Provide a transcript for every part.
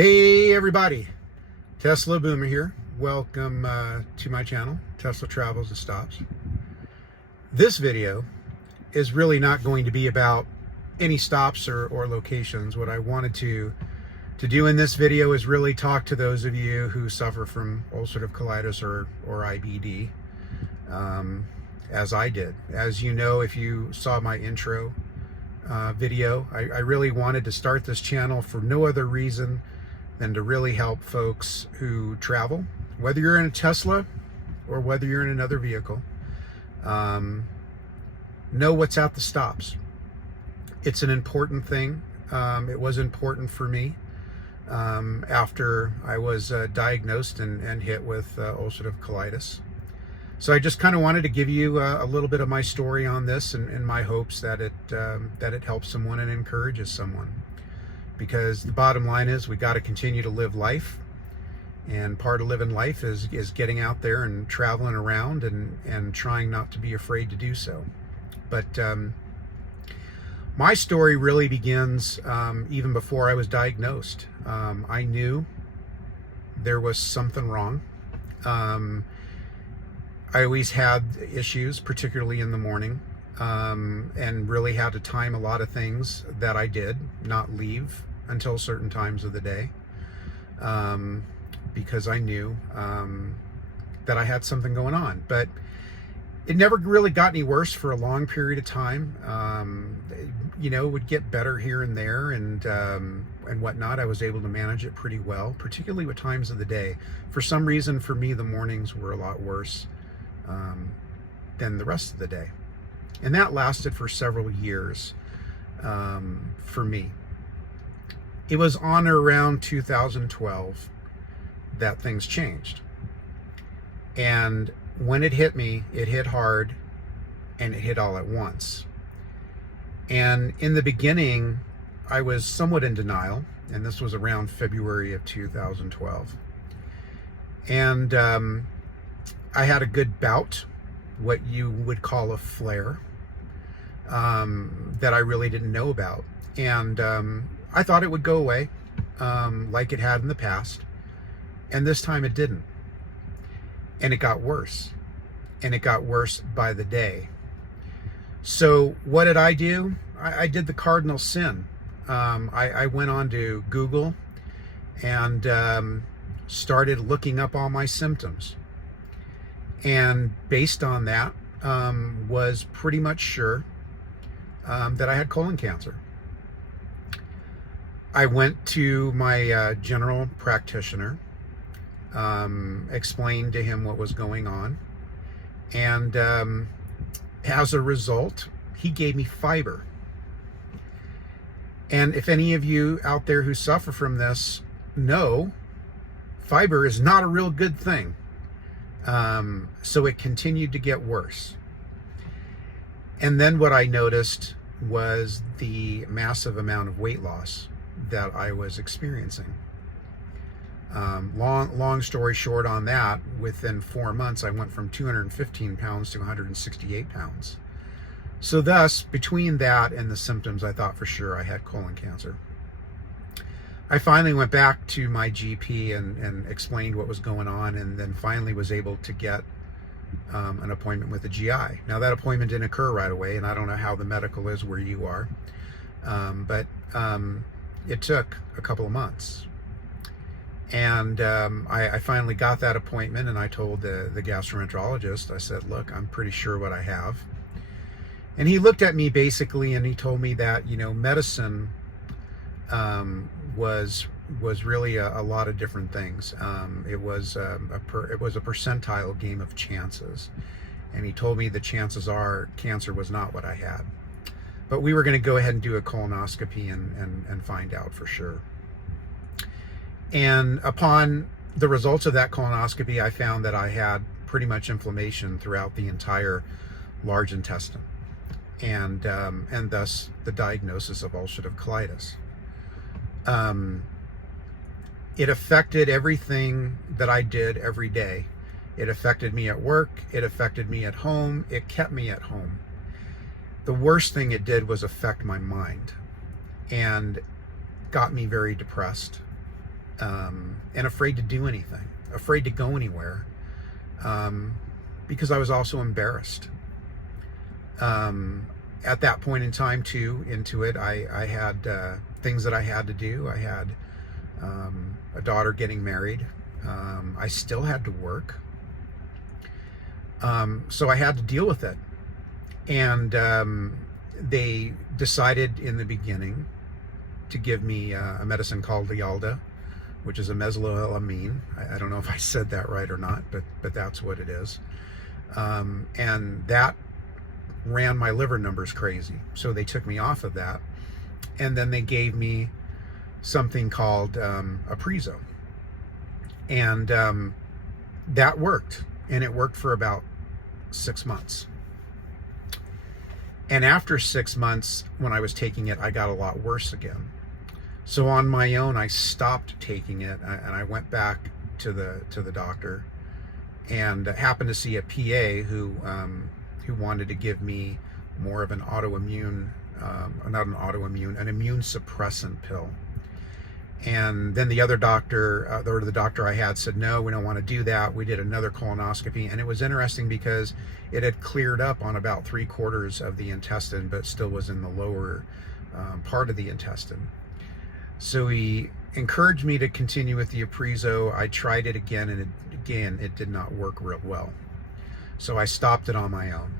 Hey everybody, Tesla Boomer here. Welcome to my channel, Tesla Travels and Stops. This video is really not going to be about any stops or locations. What I wanted to do in this video is really talk to those of you who suffer from ulcerative colitis or IBD, as I did. As you know, if you saw my intro video, I really wanted to start this channel for no other reason than to really help folks who travel, whether you're in a Tesla or whether you're in another vehicle, know what's at the stops. It's an important thing. It was important for me after I was diagnosed and hit with ulcerative colitis. So I just kind of wanted to give you a little bit of my story on this, and in my hopes that it helps someone and encourages someone. Because the bottom line is we got to continue to live life, and part of living life is getting out there and traveling around and trying not to be afraid to do so. But my story really begins even before I was diagnosed. I knew there was something wrong. I always had issues, particularly in the morning, and really had to time a lot of things that I did not leave until certain times of the day, because I knew that I had something going on. But it never really got any worse for a long period of time. It would get better here and there and whatnot. I was able to manage it pretty well, particularly with times of the day. For some reason, for me, the mornings were a lot worse than the rest of the day. And that lasted for several years for me. It was on or around 2012 that things changed. And when it hit me, it hit hard and it hit all at once. And in the beginning, I was somewhat in denial, and this was around February of 2012. And I had a good bout, what you would call a flare, that I really didn't know about. And I thought it would go away like it had in the past. And this time it didn't. And it got worse. And it got worse by the day. So what did I do? I did the cardinal sin. I went on to Google and started looking up all my symptoms. And based on that, was pretty much sure that I had colon cancer. I went to my general practitioner, explained to him what was going on, and as a result, he gave me fiber. And if any of you out there who suffer from this know, fiber is not a real good thing. So it continued to get worse. And then what I noticed was the massive amount of weight loss that I was experiencing. Long story short on that, within 4 months, I went from 215 pounds to 168 pounds. So thus, between that and the symptoms, I thought for sure I had colon cancer. I finally went back to my GP and explained what was going on, and then finally was able to get an appointment with a GI. Now that appointment didn't occur right away, and I don't know how the medical is where you are, but it took a couple of months. And I finally got that appointment, and I told the gastroenterologist, I said, look, I'm pretty sure what I have. And he looked at me basically, and he told me that, medicine was really a lot of different things. It was a percentile game of chances. And he told me the chances are cancer was not what I had. But we were going to go ahead and do a colonoscopy and find out for sure. And upon the results of that colonoscopy, I found that I had pretty much inflammation throughout the entire large intestine, and thus the diagnosis of ulcerative colitis. It affected everything that I did every day. It affected me at work. It affected me at home. It kept me at home. The worst thing it did was affect my mind and got me very depressed. and afraid to do anything, afraid to go anywhere, because I was also embarrassed. At that point in time, too, into it, I had things that I had to do. I had a daughter getting married. I still had to work. So I had to deal with it. And they decided in the beginning to give me a medicine called Lialda, which is a mesalamine. I don't know if I said that right or not, but that's what it is. And that ran my liver numbers crazy. So they took me off of that. And then they gave me something called Aprizo. And that worked. And it worked for about 6 months. And after 6 months, when I was taking it, I got a lot worse again. So on my own, I stopped taking it, and I went back to the doctor, and happened to see a PA who wanted to give me more of an autoimmune, an immune suppressant pill. And then the other doctor, the doctor I had, said, no, we don't want to do that. We did another colonoscopy, and it was interesting because it had cleared up on about 3/4 of the intestine, but still was in the lower part of the intestine. So he encouraged me to continue with the Aprizo. I tried it again, and it did not work real well. So I stopped it on my own.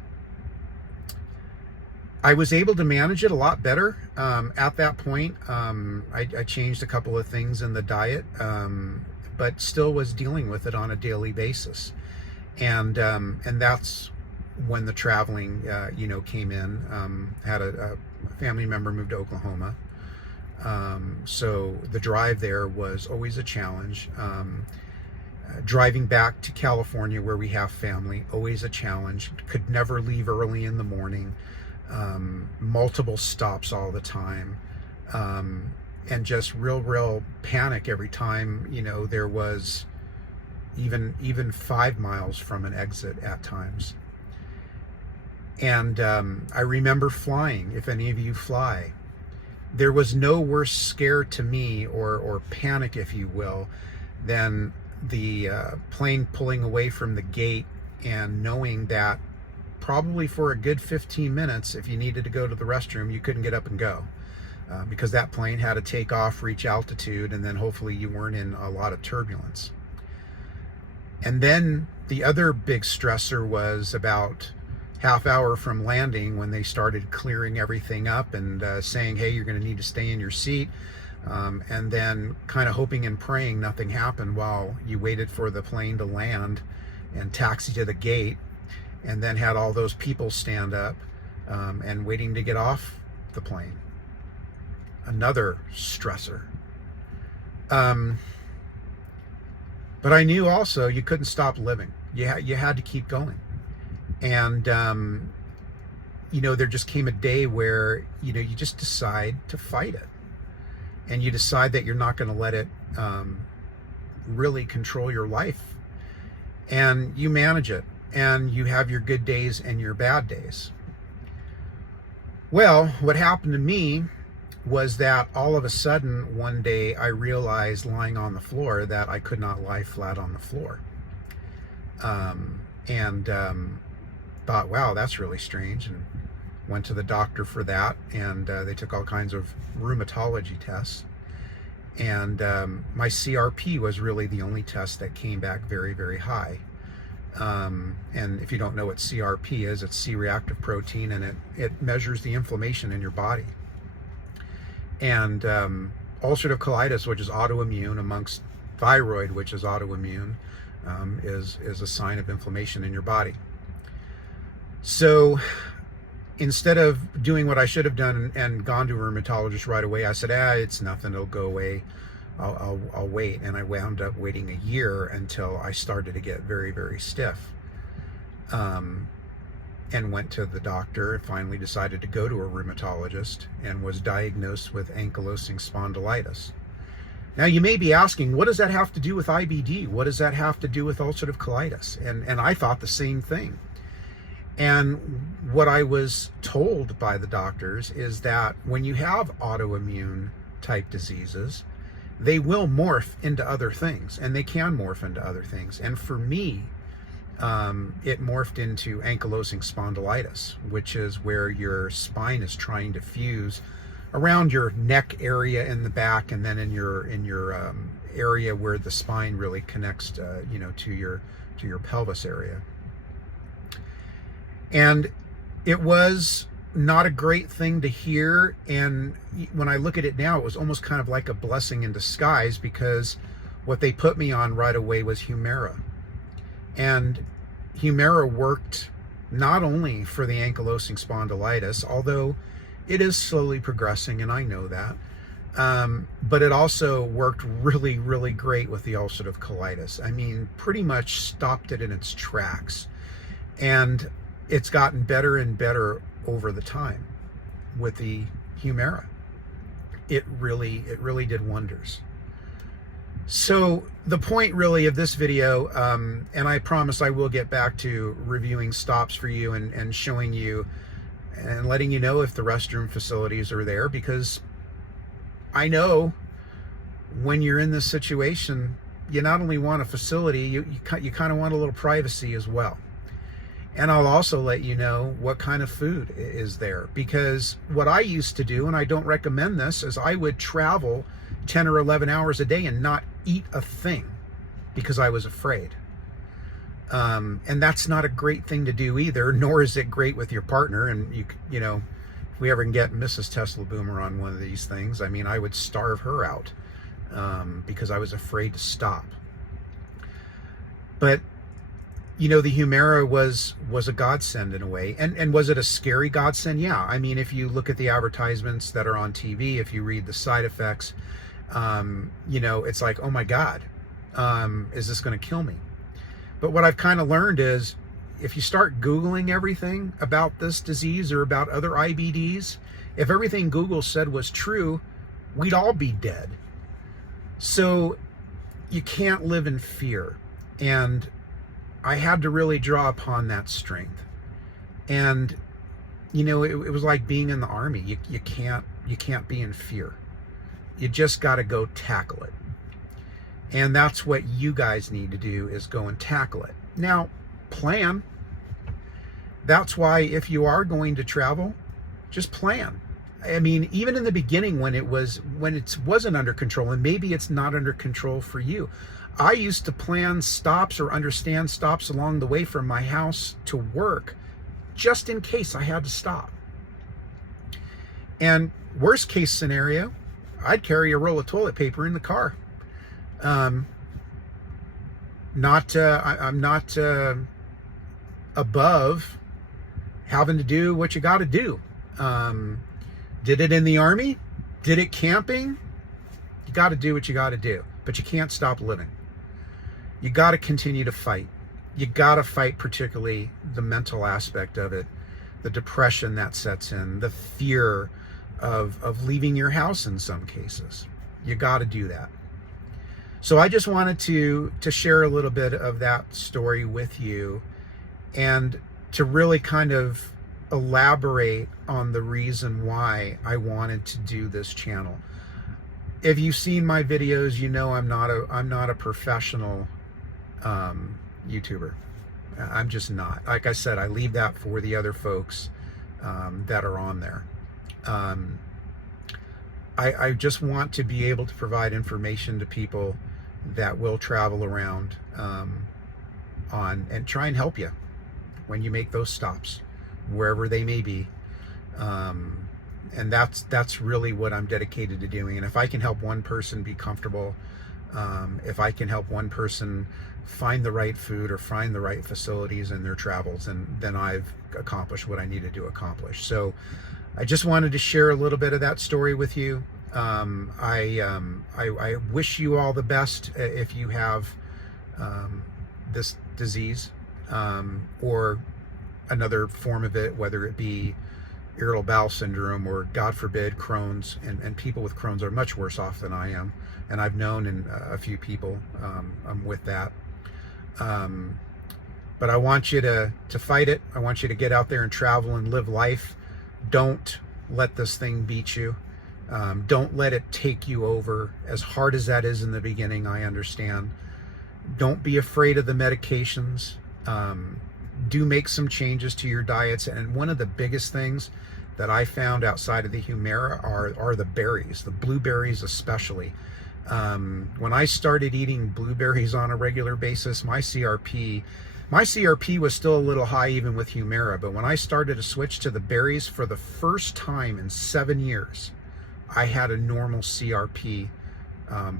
I was able to manage it a lot better at that point. I changed a couple of things in the diet, but still was dealing with it on a daily basis. And that's when the traveling, came in. Had a family member moved to Oklahoma. So the drive there was always a challenge. Driving back to California, where we have family, always a challenge. Could never leave early in the morning. Multiple stops all the time, and just real panic every time, there was even 5 miles from an exit at times. And I remember flying. If any of you fly, there was no worse scare to me, or panic, if you will, than the plane pulling away from the gate and knowing that probably for a good 15 minutes, if you needed to go to the restroom, you couldn't get up and go, because that plane had to take off, reach altitude, and then hopefully you weren't in a lot of turbulence. And then the other big stressor was about half hour from landing, when they started clearing everything up and saying, hey, you're going to need to stay in your seat, and then kind of hoping and praying nothing happened while you waited for the plane to land and taxi to the gate, and then had all those people stand up and waiting to get off the plane. Another stressor. But I knew also you couldn't stop living. You had to keep going. And, there just came a day where, you just decide to fight it. And you decide that you're not going to let it really control your life. And you manage it. And you have your good days and your bad days. Well, what happened to me was that all of a sudden, one day, I realized lying on the floor that I could not lie flat on the floor. And thought, wow, that's really strange, and went to the doctor for that, and they took all kinds of rheumatology tests. And my CRP was really the only test that came back very, very high. And if you don't know what CRP is, it's C-reactive protein, and it measures the inflammation in your body. And ulcerative colitis, which is autoimmune, amongst thyroid, which is autoimmune, is a sign of inflammation in your body. So instead of doing what I should have done and gone to a rheumatologist right away, I said, it's nothing, it'll go away. I'll wait. And I wound up waiting a year until I started to get very, very stiff. And went to the doctor and finally decided to go to a rheumatologist, and was diagnosed with ankylosing spondylitis. Now you may be asking, what does that have to do with IBD? What does that have to do with ulcerative colitis? And I thought the same thing. And what I was told by the doctors is that when you have autoimmune type diseases, they will morph into other things, and they can morph into other things. And for me, it morphed into ankylosing spondylitis, which is where your spine is trying to fuse around your neck area in the back, and then in your area where the spine really connects, to your pelvis area. And it was not a great thing to hear. And when I look at it now, it was almost kind of like a blessing in disguise, because what they put me on right away was Humira. And Humira worked not only for the ankylosing spondylitis, although it is slowly progressing, and I know that, but it also worked really, really great with the ulcerative colitis. I mean, pretty much stopped it in its tracks. And it's gotten better and better over the time with the Humira. It really did wonders. So the point really of this video, and I promise I will get back to reviewing stops for you and showing you and letting you know if the restroom facilities are there, because I know when you're in this situation, you not only want a facility, you kind of want a little privacy as well. And I'll also let you know what kind of food is there, because what I used to do, and I don't recommend this, is I would travel 10 or 11 hours a day and not eat a thing because I was afraid. And that's not a great thing to do either, nor is it great with your partner. And you know, if we ever can get Mrs. Tesla Boomer on one of these things, I mean, I would starve her out because I was afraid to stop. But you know, the Humira was a godsend in a way. And was it a scary godsend? Yeah. I mean, if you look at the advertisements that are on TV, if you read the side effects, you know, it's like, oh my God, is this going to kill me? But what I've kind of learned is, if you start Googling everything about this disease or about other IBDs, if everything Google said was true, we'd all be dead. So you can't live in fear. And I had to really draw upon that strength. And, you know, it was like being in the army. You can't be in fear. You just got to go tackle it. And that's what you guys need to do, is go and tackle it. Now, plan. That's why if you are going to travel, just plan. I mean, even in the beginning when it wasn't under control, and maybe it's not under control for you, I used to plan stops or understand stops along the way from my house to work, just in case I had to stop. And worst case scenario, I'd carry a roll of toilet paper in the car. I'm not above having to do what you got to do. Did it in the Army? Did it camping? You got to do what you got to do, but you can't stop living. You got to continue to fight. You got to fight, particularly the mental aspect of it, the depression that sets in, the fear of leaving your house in some cases. You got to do that. So I just wanted to share a little bit of that story with you, and to really kind of elaborate on the reason why I wanted to do this channel. If you've seen my videos, you know I'm not a professional YouTuber. I'm just not. Like I said, I leave that for the other folks that are on there. I just want to be able to provide information to people that will travel around and try and help you when you make those stops, wherever they may be. And that's really what I'm dedicated to doing. And if I can help one person be comfortable, if I can help one person find the right food or find the right facilities in their travels, and then I've accomplished what I needed to accomplish. So I just wanted to share a little bit of that story with you. I wish you all the best if you have this disease or another form of it, whether it be irritable bowel syndrome or, God forbid, Crohn's. And people with Crohn's are much worse off than I am. And I've known a few people with that. But I want you to fight it. I want you to get out there and travel and live life. Don't let this thing beat you. Don't let it take you over. As hard as that is in the beginning, I understand. Don't be afraid of the medications. Do make some changes to your diets. And one of the biggest things that I found outside of the Humira are the berries, the blueberries especially. When I started eating blueberries on a regular basis, my CRP was still a little high even with Humira, but when I started to switch to the berries for the first time in 7 years, I had a normal CRP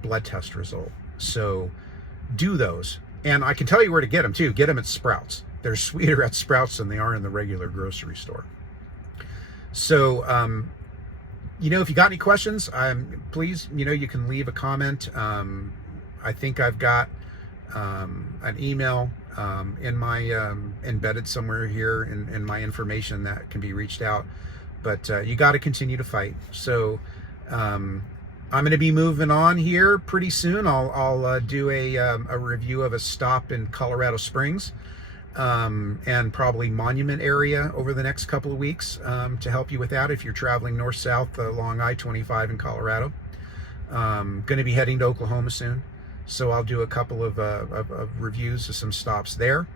blood test result. So do those. And I can tell you where to get them too. Get them at Sprouts. They're sweeter at Sprouts than they are in the regular grocery store. So, if you got any questions, please, you can leave a comment. I think I've got an email in my embedded somewhere here in my information that can be reached out. But you got to continue to fight. So I'm going to be moving on here pretty soon. I'll do a review of a stop in Colorado Springs and probably Monument area over the next couple of weeks to help you with that if you're traveling north-south along I-25 in Colorado. Going to be heading to Oklahoma soon, so I'll do a couple of reviews of some stops there.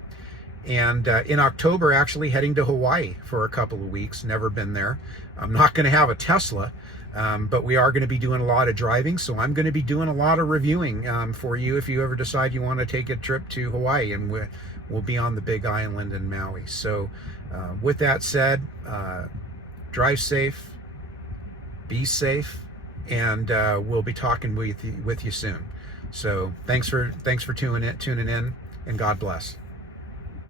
And in October, actually heading to Hawaii for a couple of weeks. Never been there. I'm not going to have a Tesla, but we are going to be doing a lot of driving, so I'm going to be doing a lot of reviewing for you if you ever decide you want to take a trip to Hawaii, and we'll be on the Big Island in Maui. So with that said, drive safe, be safe, and we'll be talking with you soon. So thanks for tuning in, and God bless.